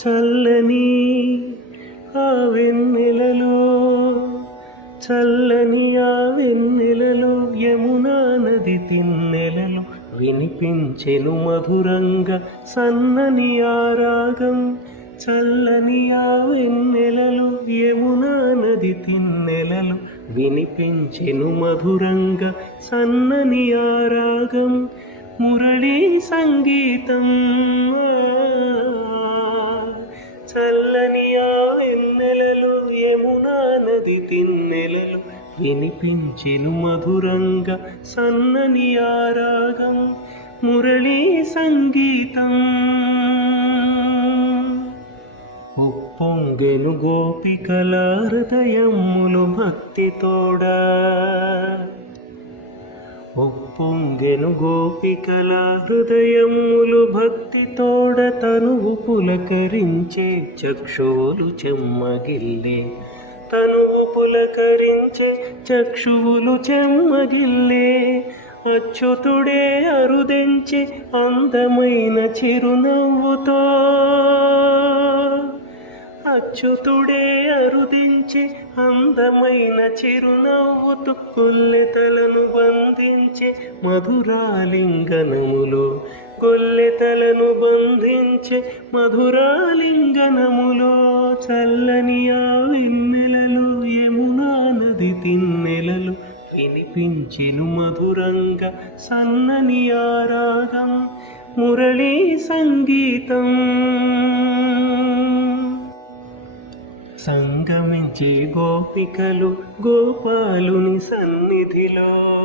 చల్లని ఆ వెన్నెలలో చల్లని ఆ వెన్నెలలో యమునా నది తిన్నెలలో వినిపించెను మధురంగా సన్నని ఆ రాగం చల్లని ఆ వెన్నెలలు యమునా నది తిన్నెలలు వినిపించెను మధురంగా సన్నని ఆ రాగం మురళీ సంగీతం. యమునా నది వినిపించెను మధురంగా సన్నని ఆరాగం మురళీ సంగీతం. ఉప్పొంగెను గోపికల హృదయములు భక్తితోడా. ఉప్పొంగెను గోపికల హృదయములు భక్తితోడ తనువు పులకరించే చక్షువులు చెమ్మగిల్లే తనువు పులకరించే చక్షువులు చెమ్మగిల్లే అచ్యుతుడే అరుదెంచి అందమైన చిరునవ్వుతో. అచ్యుతుడే అరుదించి అందమైన చిరునవ్వుతు కొల్లెతలను బంధించి మధురాలింగనములు కొల్లెతలను బంధించి మధురాలింగనములో చల్లని ఆ వినిపించెను మధురంగ సన్నని ఆరాగం మురళీ సంగీతం. సంగమించే గోపికలు గోపాలుని సన్నిధిలో.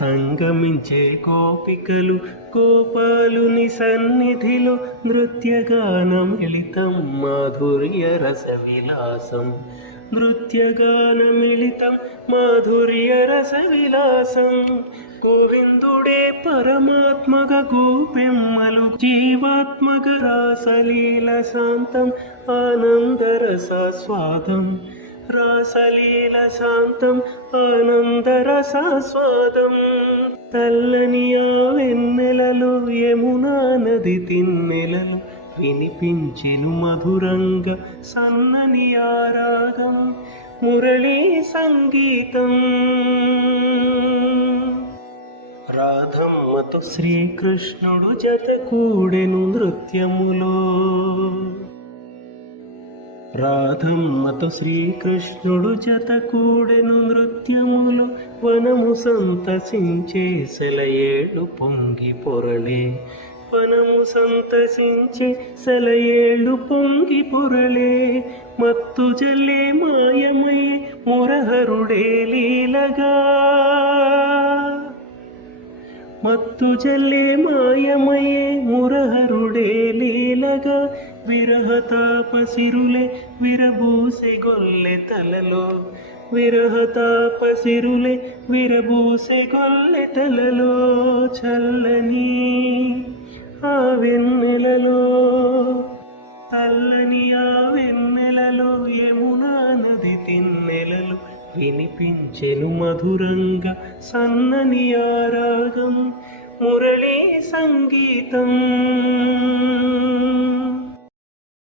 సంగమించే గోపికలు గోపాలుని సన్నిధిలో నృత్యగానం మిళితం మాధుర్య రస విలాసం నృత్యగానమిళితం మాధుర్య రస విలాసం గోవిందుడే పరమాత్మగ గోపెమ్మలు జీవాత్మగ రాసలీల శాంతం ఆనందరసాస్వాదం రాసలీల శాంతం ఆనందరసాస్వాదం తల్లని ఆ వెన్నెలలో యమునా నది తిన్నెలలో వినిపించెను మధురంగ సన్నని ఆరాగం మురళీ సంగీతం. రాధమ్మతో శ్రీకృష్ణుడు జత కూడెను నృత్యములో. రాధమ్మతో శ్రీకృష్ణుడు జత కూడెను నృత్యములు. వనము సంతసించే సెలయేడు పొంగి పొరలే వనము సంతసించి సెలయేళ్ళు పొంగి పొరలే మత్తు జల్లే మాయమై మురహరుడే లీలగా. మత్తు జల్లే మాయమయే మురహరుడే లీలగా విరహతాపసిరులే విరబూసి గొల్లె తలలో. విరహతాపసిరులే విరబూసి గొల్లె తలలో చల్లని ఆ వెన్నెలలో తల్లని ఆ వెన్నెలలో యమునా నది తిన్నెలలు వినిపించెను మధురంగా సన్నని ఆ రాగం మురళీ సంగీతం.